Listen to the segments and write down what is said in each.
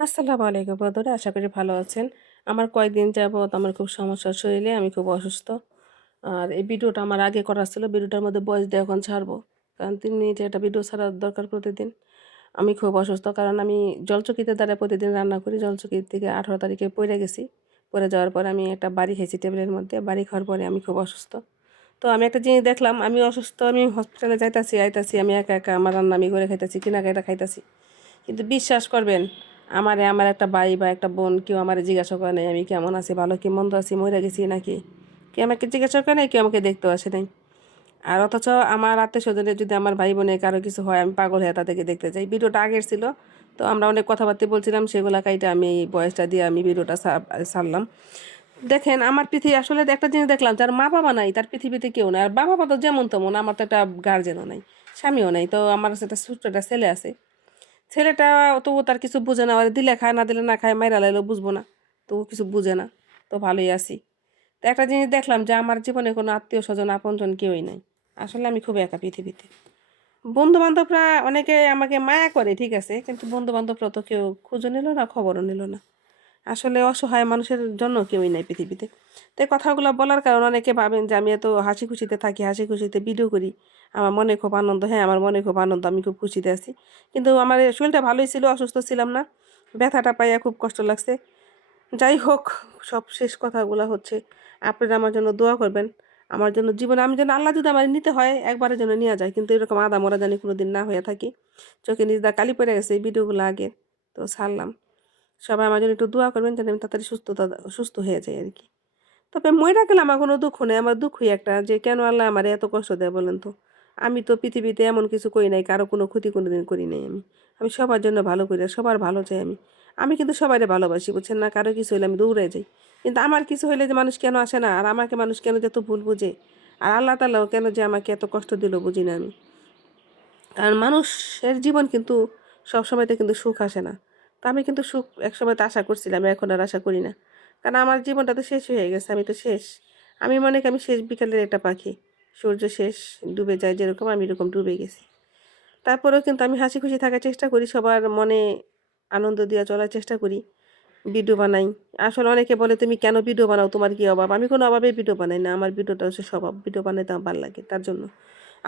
আসসালামু আলাইকুম বন্ধুরা, আশা করি ভালো আছেন। আমার কয়েকদিন যাবৎ আমার খুব সমস্যা শরীরে, আমি খুব অসুস্থ। আর এই ভিডিওটা আমার আগে করা ছিল, ভিডিওটার মধ্যে ভয়েস দিয়ে এখন ছাড়বো। কারণ ৩ মিনিটের একটা ভিডিও ছাড়া দরকার প্রতিদিন। আমি খুব অসুস্থ কারণ আমি জলচকিতে দ্বারা প্রতিদিন রান্না করি। জলচকি থেকে ১৮ তারিখে পইড়া গেছি। পড়ে যাওয়ার পরে আমি একটা বাড়ি খাইছি টেবিলের মধ্যে। বাড়ি খাওয়ার পরে আমি খুব অসুস্থ। তো আমি একটা জিনিস দেখলাম, আমি অসুস্থ, আমি হসপিটালে যাইতাছি, আইতাছি, আমি একা, একা আমার রান্না আমি করে খাইতাছি, কিনা-কাইটা খাইতাছি। কিন্তু বিশ্বাস করবেন, আমার একটা ভাই বা একটা বোন কেউ আমারে জিজ্ঞাসা করে নাই আমি কেমন আছি, ভালো কি মন্দ আছি, মইরা গেছি নাকি। কেউ আমাকে জিজ্ঞাসা করে নাই, কেউ আমাকে দেখতেও আসে নাই। আর অথচ আমার আত্মীয়স্বজনের যদি আমার ভাই বোনের কারো কিছু হয়, আমি পাগল হয়ে তাদেরকে দেখতে যাই। ভিডিওটা আগের ছিল, তো আমরা অনেক কথাবার্তা বলছিলাম, সেগুলা কাইটা আমি এই বয়সটা দিয়ে আমি ভিডিওটা ছাড়লাম। দেখেন, আমার পৃথিবী আসলে একটা জিনিস দেখলাম, যার মা বাবা নাই তার পৃথিবীতে কেউ নাই। আর বাবা মা তো যেমন তেমন, আমার তো একটা গার্জেনও নাই, স্বামীও নাই। তো আমার একটা ছোট্ট একটা ছেলে আছে। ছেলেটা তবু তার কিছু বুঝে না, ওরে দিলে খায়, না দিলে না খায়, মাইরা লাইলেও বুঝবো না। তো ও কিছু বুঝে না, তো ভালোই আছি। তো একটা জিনিস দেখলাম যে আমার জীবনে কোনো আত্মীয় স্বজন আপনজন কেউই নাই। আসলে আমি খুব একা পৃথিবীতে। বন্ধু বান্ধবরা অনেকে আমাকে মায়া করে, ঠিক আছে, কিন্তু বন্ধু বান্ধবরা তো কেউ খোঁজও নিল না, খবরও নিল না। আসলে অসহায় মানুষের জন্য কেউই নাই পৃথিবীতে। তো এই কথাগুলো বলার কারণে অনেকে ভাবেন যে আমি এত হাসি খুশিতে থাকি, হাসি খুশিতে ভিডিও করি, আমার মনে খুব আনন্দ। হ্যাঁ, আমার মনে খুব আনন্দ, আমি খুব খুশিতে আছি। কিন্তু আমার শরীরটা ভালোই ছিল, অসুস্থ ছিলাম না। ব্যথাটা পাইয়া খুব কষ্ট লাগছে। যাই হোক, সব শেষ কথাগুলো হচ্ছে আপনারা আমার জন্য দোয়া করবেন। আমার জন্য জীবনে আমি যেন, আল্লাহ যদি আমার নিতে হয় একবারের জন্য নিয়ে যায়, কিন্তু এরকম আদা মরা জানি কোনোদিন না হয়ে থাকি। চোখে নিজ দা কালি পড়ে গেছে এই ভিডিওগুলো আগে, তো ছাড়লাম। সবাই আমার জন্য একটু দোয়া করবেন যেন আমি তাড়াতাড়ি সুস্থ হয়ে যাই আরকি। তবে মইরা গেলে আমার কোনো দুঃখ নেই। আমার দুঃখই একটা, যে কেন আল্লাহ আমারে এত কষ্ট দেয় বলেন তো? আমি তো পৃথিবীতে এমন কিছু করি নাই, কারো কোনো ক্ষতি কোনোদিন করি নাই আমি। আমি সবার জন্য ভালো করি, আর সবার ভালো চাই আমি। আমি কিন্তু সবাইরে ভালোবাসি, বুঝছেন না? কারো কিছু হইলে আমি দৌড়ে যাই। কিন্তু আমার কিছু হইলে যে মানুষ কেন আসে না? আর আমাকে মানুষ কেন যে এত ভুল বুঝে? আর আল্লাহ তাআলাও কেন যে আমাকে এত কষ্ট দিল বুঝি না আমি। কারণ মানুষের জীবন কিন্তু সবসময়তে কিন্তু সুখ আসে না। তো আমি কিন্তু সুখ একসময় তো আশা করছিলাম, এখন আর আশা করি না। কারণ আমার জীবনটা তো শেষ হয়ে গেছে, আমি তো শেষ। আমি মনে করি আমি শেষ বিকালের একটা পাখি। সূর্য শেষ, ডুবে যায় যেরকম, আমি এরকম ডুবে গেছি। তারপরেও কিন্তু আমি হাসি খুশি থাকার চেষ্টা করি, সবার মনে আনন্দ দিয়া চলার চেষ্টা করি। ভিডিও বানাই। আসলে অনেকে বলে, "তুমি কেন ভিডিও বানাও? তোমার কি অভাব?" আমি কোনো অভাবে ভিডিও বানাই না। আমার ভিডিওটা হচ্ছে স্বভাব। ভিডিও বানাইতে আমার ভাল লাগে, তার জন্য।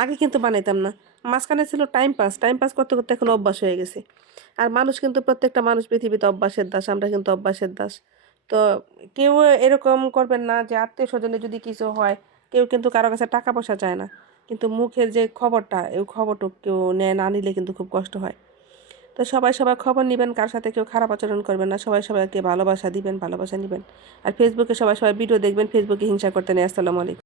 আগে কিন্তু বানাইতাম না। মাঝখানে ছিল টাইম পাস। টাইম পাস করতে, করতে এখন অভ্যাস হয়ে গেছে। আর মানুষ কিন্তু, প্রত্যেকটা মানুষ পৃথিবীতে অভ্যাসের দাস। আমরা কিন্তু অভ্যাসের দাস। তো কেউ এরকম করবেন না যে আত্মীয়স্বজনের যদি কিছু হয়, কেউ কিন্তু কারো কাছে টাকা পয়সা চায় না। কিন্তু মুখের যে খবরটা, এই খবরটা কেউ নেয় না, নিলে কিন্তু খুব কষ্ট হয়। তো সবাই সবার খবর নিবেন, কার সাথে কেউ খারাপ আচরণ করবেন না। সবাই সবাইকে ভালোবাসা দিবেন, ভালোবাসা নিবেন। আর ফেসবুকে সবাই সবাই ভিডিও দেখবেন, ফেসবুকে হিংসা করতে নেই। আসসালামু আলাইকুম।